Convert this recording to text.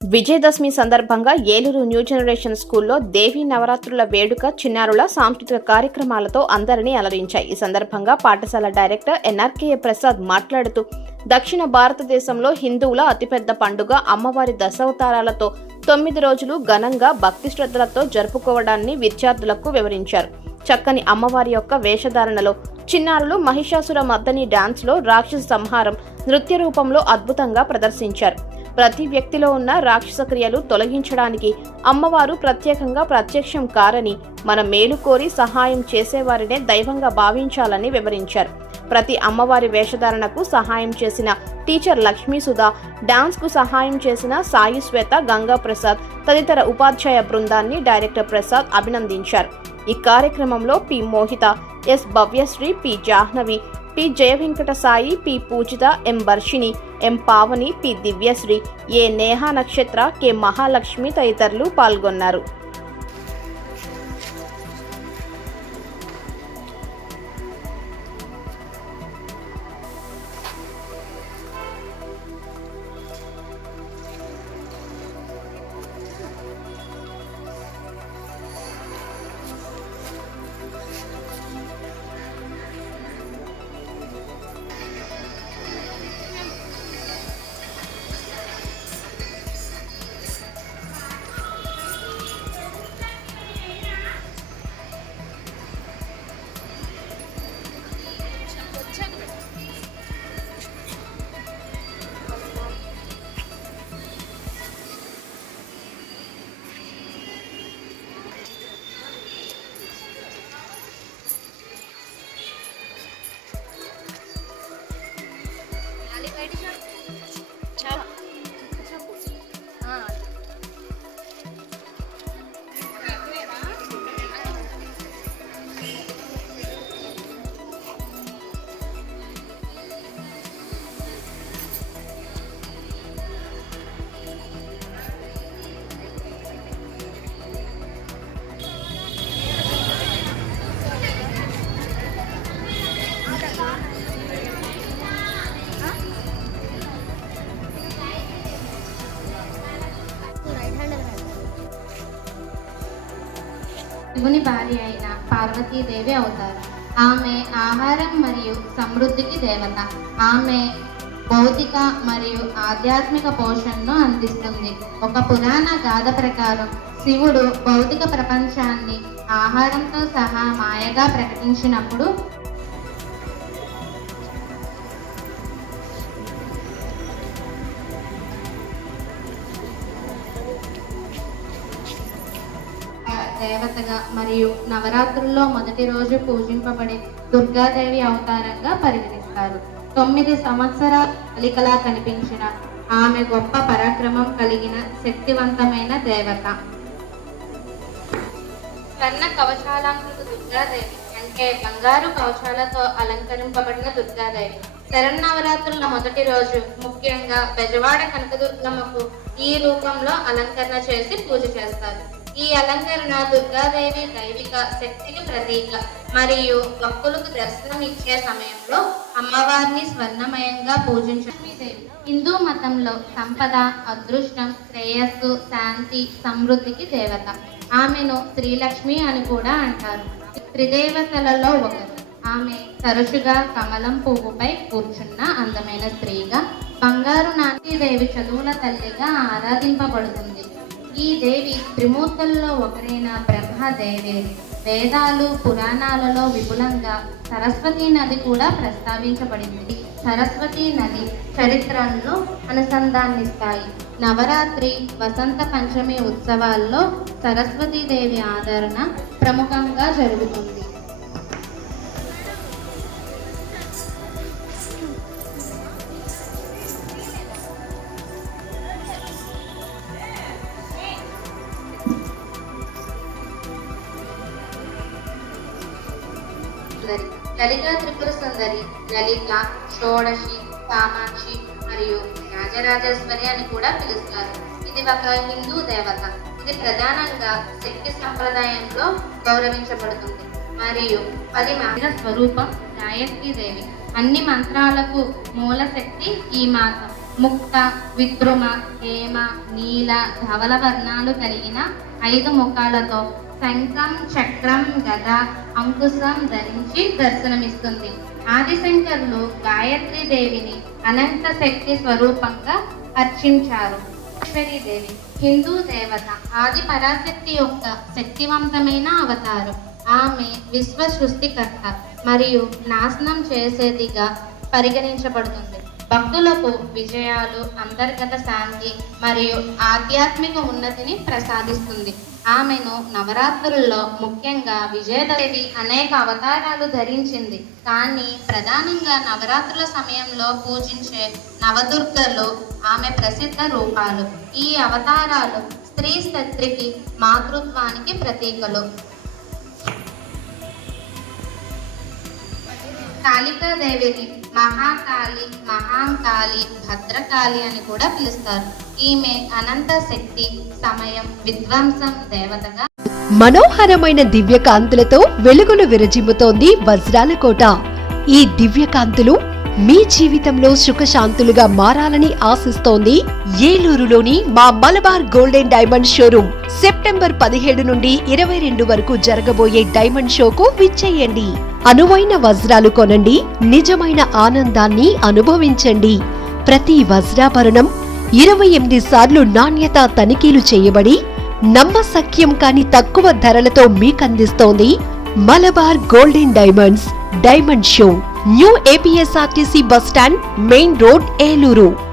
విజయదశమి సందర్భంగా Eluru new generation స్కూల్లో దేవీ నవరాత్రుల వేడుక చిన్నారుల సాంస్కృతిక కార్యక్రమాలతో అందరినీ అలరించాయి. ఈ సందర్భంగా పాఠశాల డైరెక్టర్ ఎన్ఆర్కేఏ ప్రసాద్ మాట్లాడుతూ దక్షిణ భారతదేశంలో హిందువుల అతిపెద్ద పండుగ అమ్మవారి దశావతారాలతో తొమ్మిది రోజులు ఘనంగా భక్తి శ్రద్ధలతో జరుపుకోవడాన్ని విద్యార్థులకు వివరించారు. చక్కని అమ్మవారి యొక్క వేషధారణలో చిన్నారులు మహిషాసుర మర్దని డాన్స్లో రాక్షస సంహారం నృత్య రూపంలో అద్భుతంగా ప్రదర్శించారు. ప్రతి వ్యక్తిలో ఉన్న రాక్షస క్రియలు తొలగించడానికి అమ్మవారు ప్రత్యేకంగా ప్రత్యక్షం కారని మన మేలు కోరి సహాయం చేసేవారినే దైవంగా భావించాలని వివరించారు. ప్రతి అమ్మవారి వేషధారణకు సహాయం చేసిన టీచర్ లక్ష్మీ సుధా డాన్స్కు సహాయం చేసిన సాయి శ్వేత గంగా ప్రసాద్ తదితర ఉపాధ్యాయ బృందాన్ని డైరెక్టర్ ప్రసాద్ అభినందించారు. ఈ కార్యక్రమంలో P Mohitha S Bhavyasri P Jahnavi P Jayavenkata Sai P Poojitha M Varshini M Pavani P Divyasri A Neha Nakshatra K Mahalakshmi తదితరులు పాల్గొన్నారు. Ladies and శివుని భార్య అయిన పార్వతీదేవి అవుతారు. ఆమె ఆహారం మరియు సమృద్ధికి దేవత. ఆమె భౌతిక మరియు ఆధ్యాత్మిక పోషణను అందిస్తుంది. ఒక పురాణ గాథ ప్రకారం శివుడు భౌతిక ప్రపంచాన్ని ఆహారంతో సహా మాయగా ప్రకటించినప్పుడు దేవతగా మరియు నవరాత్రుల్లో మొదటి రోజు పూజింపబడే దుర్గాదేవి అవతారంగా పరిగణిస్తారు. తొమ్మిది సంవత్సరాల కలికలా కనిపించిన ఆమె గొప్ప పరాక్రమం కలిగిన శక్తివంతమైన దేవత. కన్న కవచాలంకృత దుర్గాదేవి అంటే బంగారు కవచాలతో అలంకరింపబడిన దుర్గాదేవి. శరన్నవరాత్రుల మొదటి రోజు ముఖ్యంగా బెజవాడ కనకదుర్గమ్మకు ఈ రూపంలో అలంకరణ చేసి పూజ చేస్తారు. ఈ అలంకరణ దుర్గాదేవి దైవిక శక్తికి ప్రతీక. మరియు భక్తులకు దర్శనం ఇచ్చే సమయంలో అమ్మవారిని స్వర్ణమయంగా పూజించదేవి హిందూ మతంలో సంపద అదృష్టం శ్రేయస్సు శాంతి సమృద్ధికి దేవత. ఆమెను శ్రీలక్ష్మి అని కూడా అంటారు. త్రిదేవతలలో ఒకరు. ఆమె తరచుగా కమలం పువ్వుపై కూర్చున్న అందమైన స్త్రీగా బంగారు నాట్యదేవి చదువుల తల్లిగా ఆరాధింపబడుతుంది. ఈ దేవి త్రిమూర్తుల్లో ఒకరైన బ్రహ్మదేవి. వేదాలు పురాణాలలో విపులంగా సరస్వతి నది కూడా ప్రస్తావించబడింది. సరస్వతి నది చరిత్రలను అనుసంధానిస్తాయి. నవరాత్రి వసంత పంచమి ఉత్సవాల్లో సరస్వతీదేవి ఆదరణ ప్రముఖంగా జరుగుతుంది. లలిత త్రిపుర సుందరి లలిత షోడశి కామాక్షి మరియు రాజరాజేశ్వరి అని కూడా పిలుస్తారు. ఇది ఒక హిందూ దేవత. ఇది ప్రధానంగా శక్తి సంప్రదాయంలో గౌరవించబడుతుంది. మరియు పది మాత స్వరూపం గాయత్రీ దేవి. అన్ని మంత్రాలకు మూల శక్తి ఈ మాత. ముక్త విద్రుమ హేమ నీల ధవల వర్ణాలు కలిగిన ఐదు ముఖాలతో శంఖం చక్రం గద అంకుశం ధరించి దర్శనమిస్తుంది. ఆదిశంకరులు గాయత్రి దేవిని అనంత శక్తి స్వరూపంగా అర్చించారు. దేవి హిందూ దేవత ఆది పరాశక్తి యొక్క శక్తివంతమైన అవతారం. ఆమె విశ్వ సృష్టికర్త మరియు నాశనం చేసేదిగా పరిగణించబడుతుంది. భక్తులకు విజయాలు అంతర్గత శాంతి మరియు ఆధ్యాత్మిక ఉన్నతిని ప్రసాదిస్తుంది. ఆమెను నవరాత్రుల్లో ముఖ్యంగా విజయదేవి అనేక అవతారాలు ధరించింది. కానీ ప్రధానంగా నవరాత్రుల సమయంలో పూజించే నవదుర్గలు ఆమె ప్రసిద్ధ రూపాలు. ఈ అవతారాలు స్త్రీ శక్తికి మాతృత్వానికి ప్రతీకలు. కాళికాదేవిని మహాకాళి మహాంకాళి భద్రకాళి అని కూడా పిలుస్తారు. ఈమె అనంత శక్తి సమయం విధ్వంసం దేవతగా మనోహరమైన దివ్యకాంతులతో వెలుగులు విరజిమ్ముతోంది వజ్రాల కోట. ఈ దివ్యకాంతులు మీ జీవితంలో సుఖశాంతులుగా మారాలని ఆశిస్తోంది ఏలూరులోని మా Malabar golden diamond showroom. September పదిహేడు నుండి ఇరవై రెండు వరకు జరగబోయే డైమండ్ షోకు విచ్చేయండి. అనువైన వజ్రాలు కొనండి. నిజమైన ఆనందాన్ని అనుభవించండి. ప్రతి వజ్రాభరణం ఇరవై ఎనిమిది సార్లు నాణ్యత తనిఖీలు చేయబడి నమ్మసక్యం కాని తక్కువ ధరలతో మీకందిస్తోంది Malabar golden diamonds diamond show. New APSRTC bus stand main road Eluru.